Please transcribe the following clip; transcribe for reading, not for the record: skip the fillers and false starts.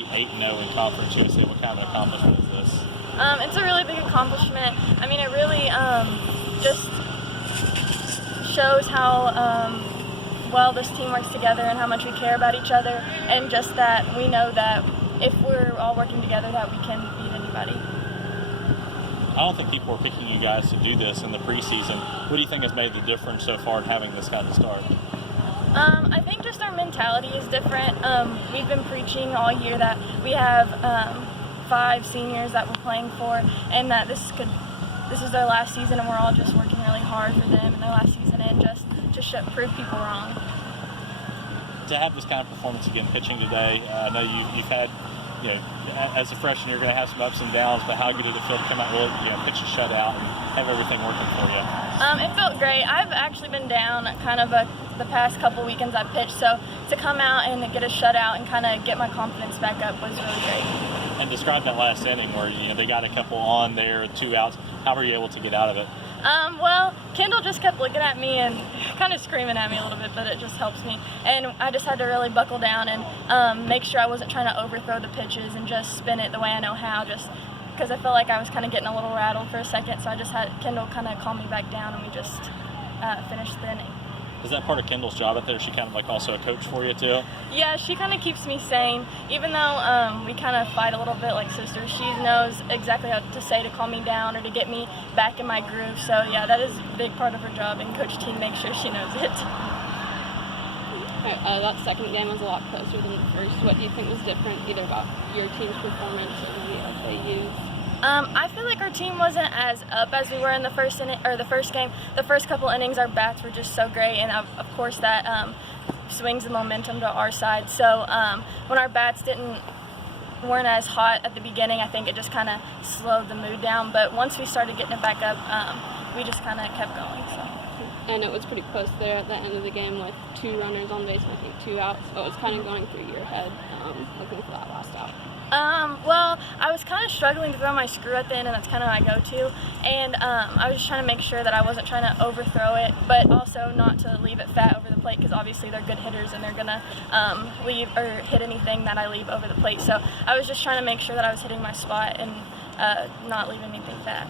be 8-0 in Conference USA. What kind of accomplishment is this? It's a really big accomplishment. I mean, it really just shows how well this team works together and how much we care about each other, and just that we know that if we're all working together that we can beat anybody. I don't think people are picking you guys to do this in the preseason. What do you think has made the difference so far in having this kind of start? I think just our mentality is different. We've been preaching all year that we have 5 seniors that we're playing for, and that this is their last season, and we're all just working really hard for them in their last season, and just to prove people wrong. To have this kind of performance again pitching today, I know you've had, as a freshman, you're going to have some ups and downs, but how good did it feel to come out really, pitch a shutout and have everything working for you? It felt great. I've actually been down kind of the past couple weekends I've pitched, so to come out and get a shutout and kind of get my confidence back up was really great. And describe that last inning where they got a couple on there, 2 outs. How were you able to get out of it? Well, Kendall just kept looking at me and kind of screaming at me a little bit, but it just helps me. And I just had to really buckle down and make sure I wasn't trying to overthrow the pitches and just spin it the way I know how, just because I felt like I was kind of getting a little rattled for a second. So I just had Kendall kind of calm me back down, and we just finished the inning. Is that part of Kendall's job out there? Is she kind of like also a coach for you too? Yeah, she kind of keeps me sane. Even though we kind of fight a little bit like sisters, she knows exactly what to say to calm me down or to get me back in my groove. So yeah, that is a big part of her job, and Coach T makes sure she knows it. That second game was a lot closer than the first. What do you think was different, either about your team's performance or maybe FAU's? I feel like our team wasn't as up as we were in the first game. The first couple innings, our bats were just so great, and of course that swings the momentum to our side. So when our bats weren't as hot at the beginning, I think it just kind of slowed the mood down. But once we started getting it back up, we just kind of kept going. So. And it was pretty close there at the end of the game with 2 runners on base and I think 2 outs. So it was kind of going through your head, looking for that last out. Well, I was kind of struggling to throw my screw at the end, and that's kind of my go-to. And I was just trying to make sure that I wasn't trying to overthrow it, but also not to leave it fat over the plate, because obviously they're good hitters and they're gonna leave or hit anything that I leave over the plate. So I was just trying to make sure that I was hitting my spot and not leaving anything fat.